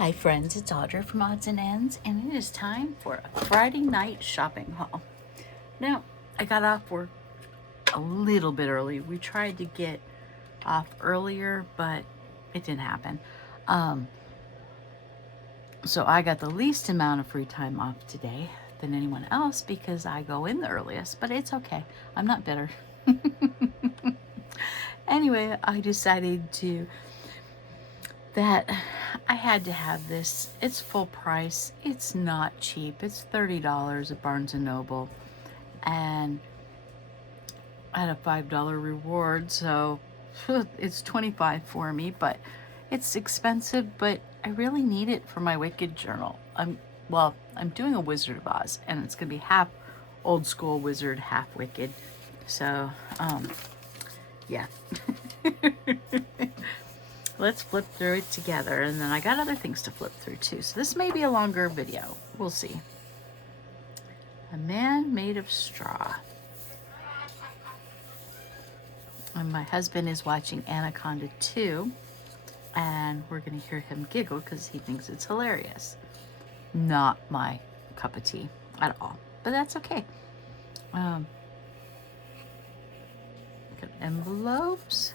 Hi friends, it's Audra from Odds and Ends, and it is time for a Friday night shopping haul. Now, I got off work a little bit early. We tried to get off earlier, but it didn't happen. So I got the least amount of free time off today than anyone else because I go in the earliest, but it's okay. I'm not bitter. Anyway, I decided that I had to have this. It's full price. It's not cheap. It's $30 at Barnes & Noble. And I had a $5 reward, so it's $25 for me, but it's expensive, but I really need it for my Wicked journal. I'm doing a Wizard of Oz, and it's gonna be half old school wizard, half Wicked. So, yeah. Let's flip through it together, and then I got other things to flip through too. So this may be a longer video. We'll see. A Man Made of Straw. And my husband is watching Anaconda 2, and we're gonna hear him giggle because he thinks it's hilarious. Not my cup of tea at all, but that's okay. Got envelopes.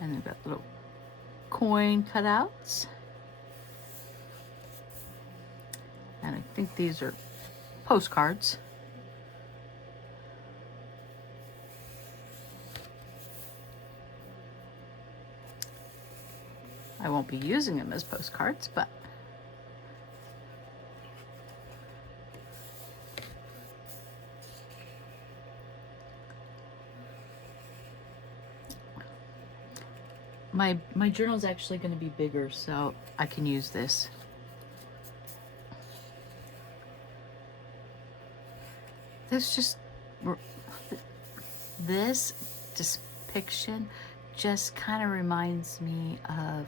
And they've got little coin cutouts. And I think these are postcards. I won't be using them as postcards, but my journal is actually going to be bigger, so I can use this. This depiction just kind of reminds me of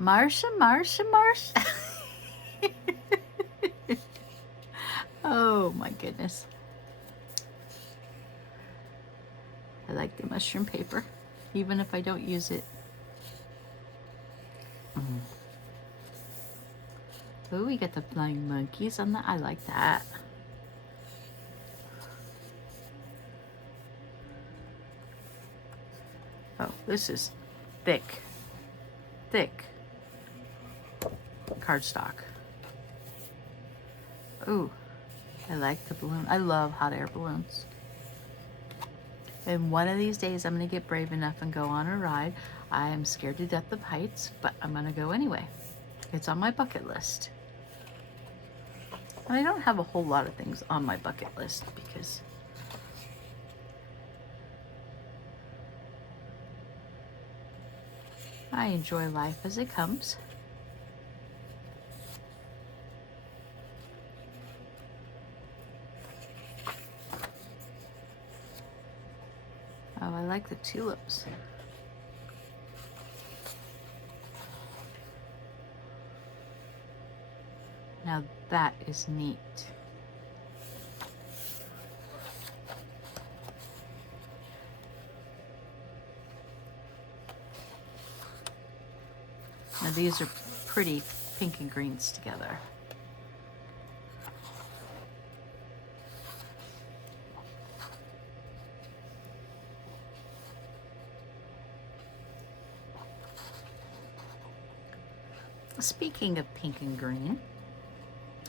Marsha. Oh my goodness. I like the mushroom paper, even if I don't use it. Oh, we got the flying monkeys on that. I like that. Oh, this is thick cardstock. Ooh, I like the balloon. I love hot air balloons. And one of these days I'm gonna get brave enough and go on a ride. I am scared to death of heights, but I'm gonna go anyway. It's on my bucket list. And I don't have a whole lot of things on my bucket list because I enjoy life as it comes. Oh, I like the tulips. Now that is neat. Now these are pretty pink and greens together. Speaking of pink and green,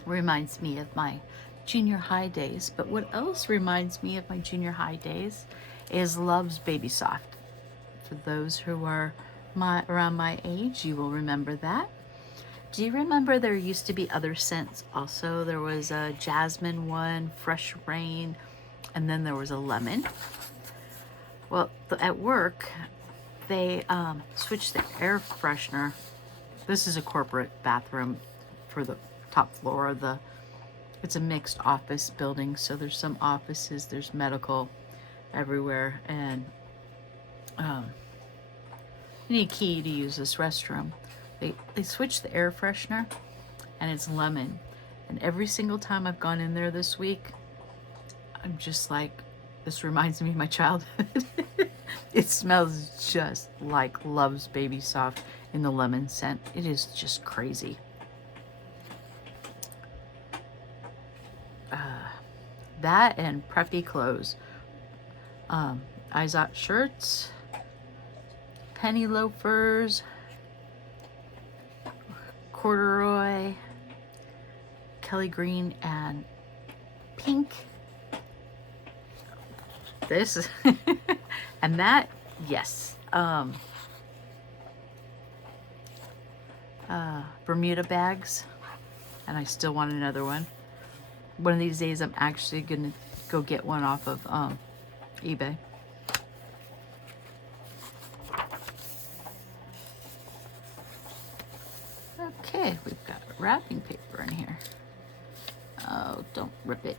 reminds me of my junior high days, but what else reminds me of my junior high days is Love's Baby Soft. For those who are around my age, you will remember that. Do you remember there used to be other scents also? There was a jasmine one, fresh rain, and then there was a lemon. Well, at work, they switched the air freshener. This is a corporate bathroom for the top floor of it's a mixed office building, so there's some offices, there's medical everywhere, and you need a key to use this restroom. They switched the air freshener, and it's lemon. And every single time I've gone in there this week, I'm just like, This reminds me of my childhood. It smells just like Love's Baby Soft in the lemon scent. It is just crazy. That and preppy clothes. Izot shirts, penny loafers, corduroy, Kelly green and pink. This is and that, yes. Bermuda bags, and I still want another one. One of these days I'm actually gonna go get one off of eBay. Okay, we've got wrapping paper in here. Oh, don't rip it.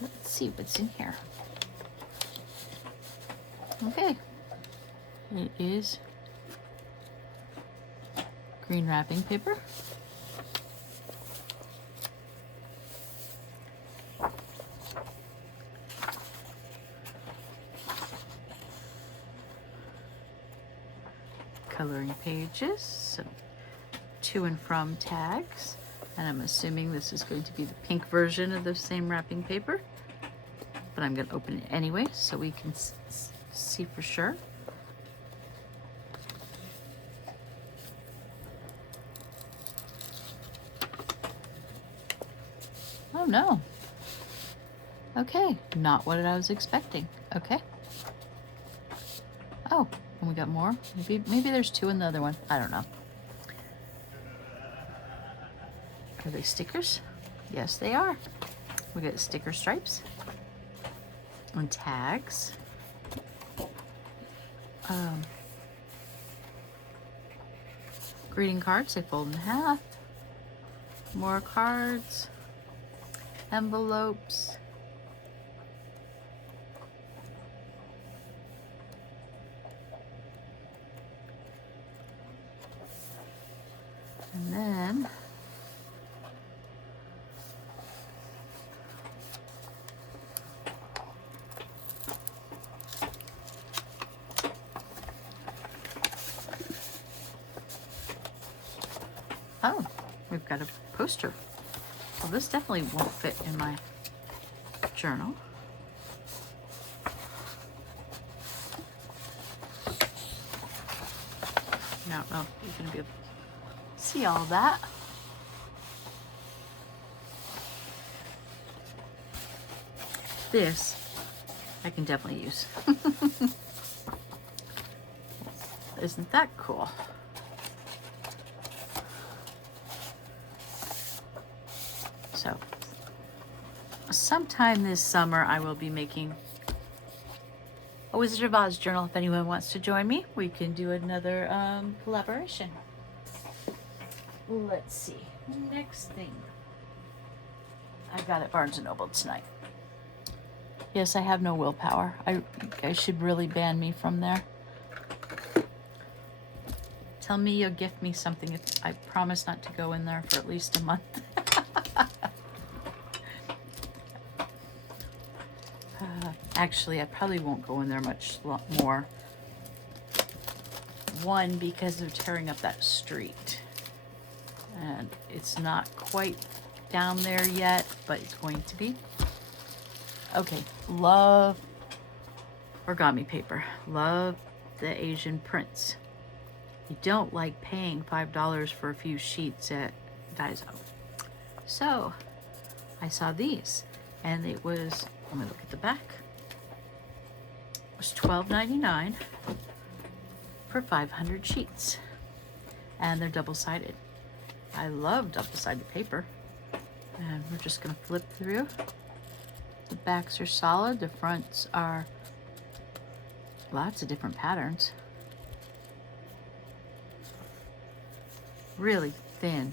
Let's see what's in here. Okay, it is green wrapping paper. Coloring pages, some to and from tags, and I'm assuming this is going to be the pink version of the same wrapping paper, but I'm going to open it anyway so we can see for sure. Oh no. Okay, not what I was expecting. Okay. Oh, and we got more. Maybe there's two in the other one. I don't know. Are they stickers? Yes, they are. We got sticker stripes and tags. Greeting cards, they fold in half. More cards. Envelopes. And then oh, we've got a poster. Well, this definitely won't fit in my journal. I don't know if you're going to be able to see all that. This I can definitely use. Isn't that cool? So sometime this summer I will be making a Wizard of Oz journal. If anyone wants to join me, we can do another collaboration. Let's see. Next thing I got at Barnes & Noble tonight. Yes, I have no willpower. I should really ban me from there. Tell me you'll gift me something if I promise not to go in there for at least a month. Actually, I probably won't go in there much more. One, because they're tearing up that street. And it's not quite down there yet, but it's going to be. Okay, love origami paper. Love the Asian prints. You don't like paying $5 for a few sheets at Daiso. So I saw these, and it was, let me look at the back. It was $12.99 for 500 sheets, and they're double-sided. I love double-sided paper, and we're just gonna flip through. The backs are solid. The fronts are lots of different patterns. Really thin,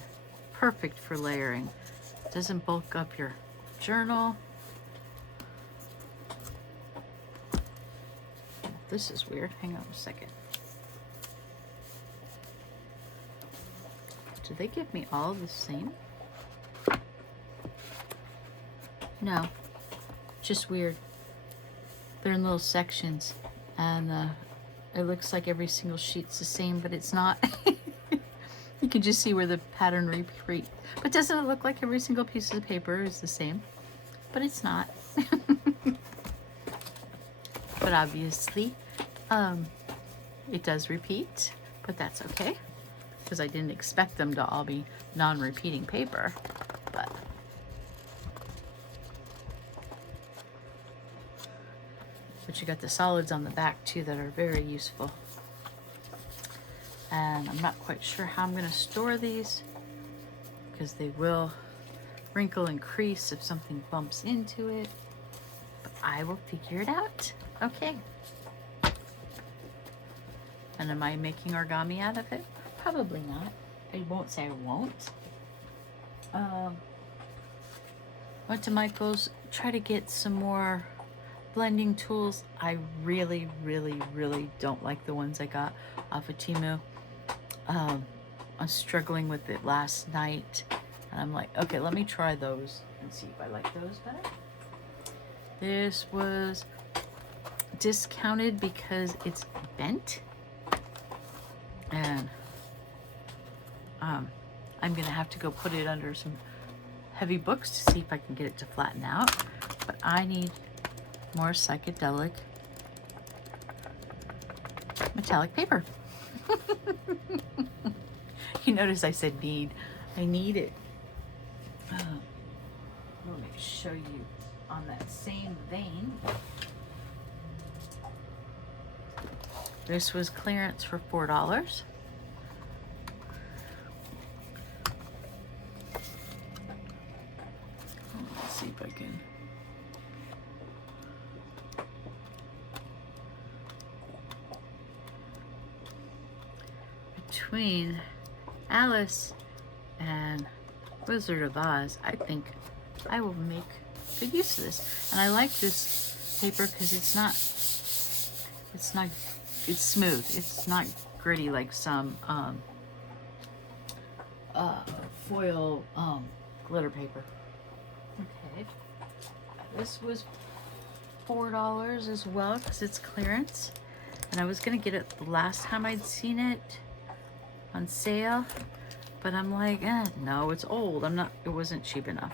perfect for layering. Doesn't bulk up your journal. This is weird. Hang on a second. Did they give me all the same? No. Just weird. They're in little sections, and it looks like every single sheet's the same, but it's not. You can just see where the pattern repeat. But doesn't it look like every single piece of paper is the same? But it's not. But obviously, it does repeat, but that's okay, because I didn't expect them to all be non-repeating paper. But you got the solids on the back too that are very useful. And I'm not quite sure how I'm going to store these, because they will wrinkle and crease if something bumps into it. But I will figure it out. Okay. And am I making origami out of it? Probably not. I won't say I won't. Went to Michael's, try to get some more blending tools. I really, really, really don't like the ones I got off of Temu. I was struggling with it last night, and I'm like, okay, let me try those and see if I like those better. This was discounted because it's bent, and I'm gonna have to go put it under some heavy books to see if I can get it to flatten out. But I need more psychedelic metallic paper. You notice I said need. I need it. Let me show you on that same vein. This was clearance for $4. Let's see if I can. Between Alice and Wizard of Oz, I think I will make good use of this. And I like this paper because it's smooth. It's not gritty like some foil glitter paper. Okay, this was $4 as well because it's clearance, and I was gonna get it the last time I'd seen it on sale, but I'm like, no, it's old. It wasn't cheap enough.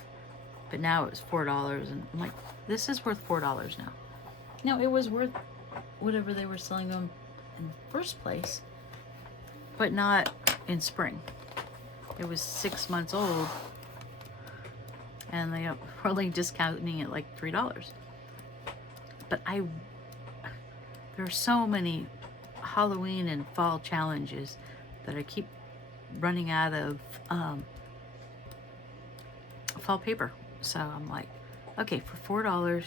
But now it's $4, and I'm like, this is worth $4 now. No, it was worth whatever they were selling them in the first place, but not in spring. It was 6 months old, and they are probably discounting it like $3. But there are so many Halloween and fall challenges that I keep running out of fall paper. So I'm like, okay, for $4,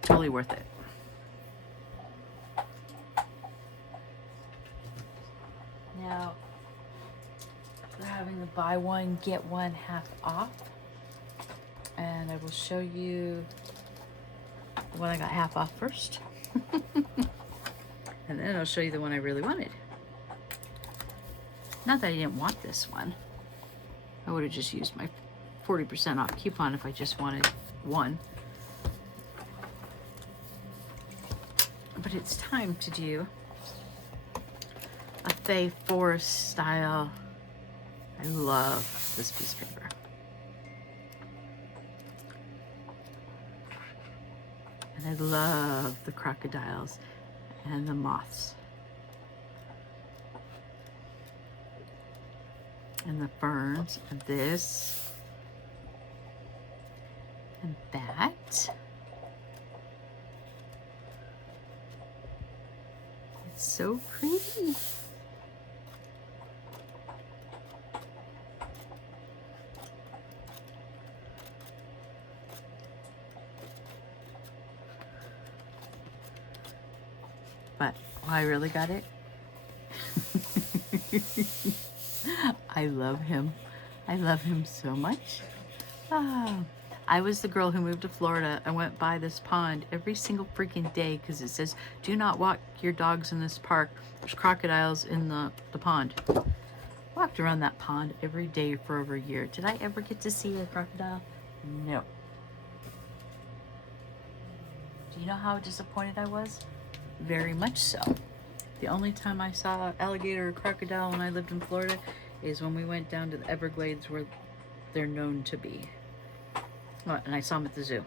totally worth it. Now, they're having the buy one, get one half off. And I will show you the one I got half off first. And then I'll show you the one I really wanted. Not that I didn't want this one. I would have just used my 40% off coupon if I just wanted one. But it's time to do a Fay Forest style. I love this piece of paper. And I love the crocodiles and the moths and the ferns and this and that. It's so pretty. But I really got it. I love him. I love him so much. I was the girl who moved to Florida. I went by this pond every single freaking day because it says, do not walk your dogs in this park. There's crocodiles in the pond. Walked around that pond every day for over a year. Did I ever get to see a crocodile? No. Do you know how disappointed I was? Very much so. The only time I saw alligator or crocodile when I lived in Florida is when we went down to the Everglades where they're known to be. Oh, and I saw them at the zoo.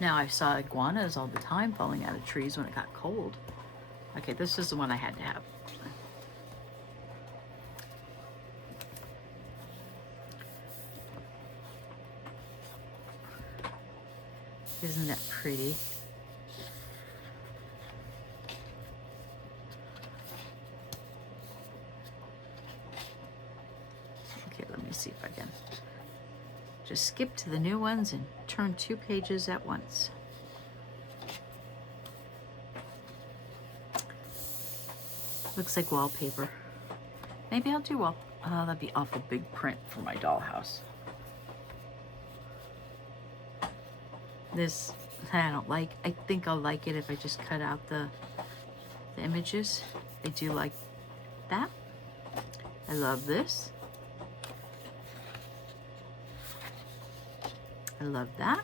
Now I saw iguanas all the time falling out of trees when it got cold. Okay, this is the one I had to have. Isn't that pretty? Okay, let me see if I can just skip to the new ones and turn 2 pages at once. Looks like wallpaper. Maybe I'll do oh, that'd be awful big print for my dollhouse. This I don't like. I think I'll like it if I just cut out the images. I do like that. I love this. I love that.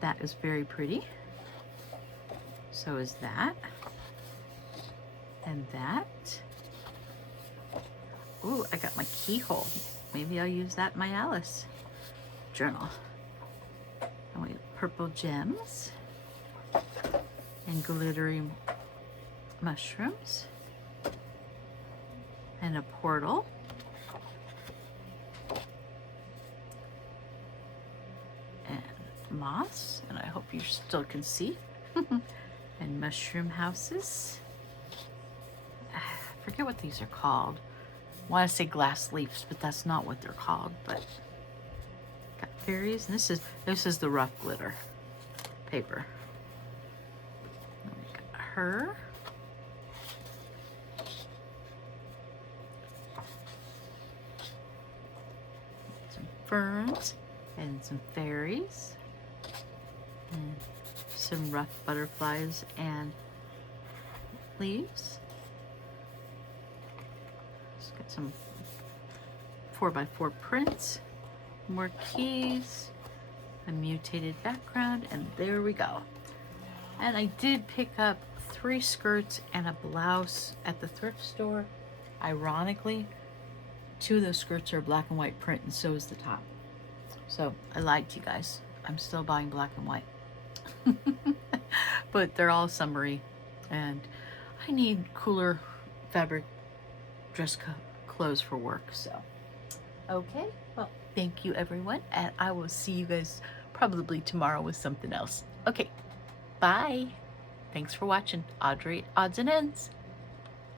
That is very pretty. So is that. And that. Ooh, I got my keyhole. Maybe I'll use that in my Alice journal. And we have purple gems and glittery mushrooms and a portal. And moss, and I hope you still can see. And mushroom houses. I forget what these are called. I want to say glass leaves, but that's not what they're called. But got fairies, and this is the rough glitter paper. And we got her. Some ferns and some fairies and some rough butterflies and leaves. Got some 4x4 prints, more keys, a mutated background, and there we go. And I did pick up 3 skirts and a blouse at the thrift store. Ironically, 2 of those skirts are black and white print, and so is the top. So I lied to you guys. I'm still buying black and white. But they're all summery, and I need cooler fabric dress clothes for work. So okay, well, thank you everyone, and I will see you guys probably tomorrow with something else. Okay, bye. Thanks for watching Audrey Odds and Ends.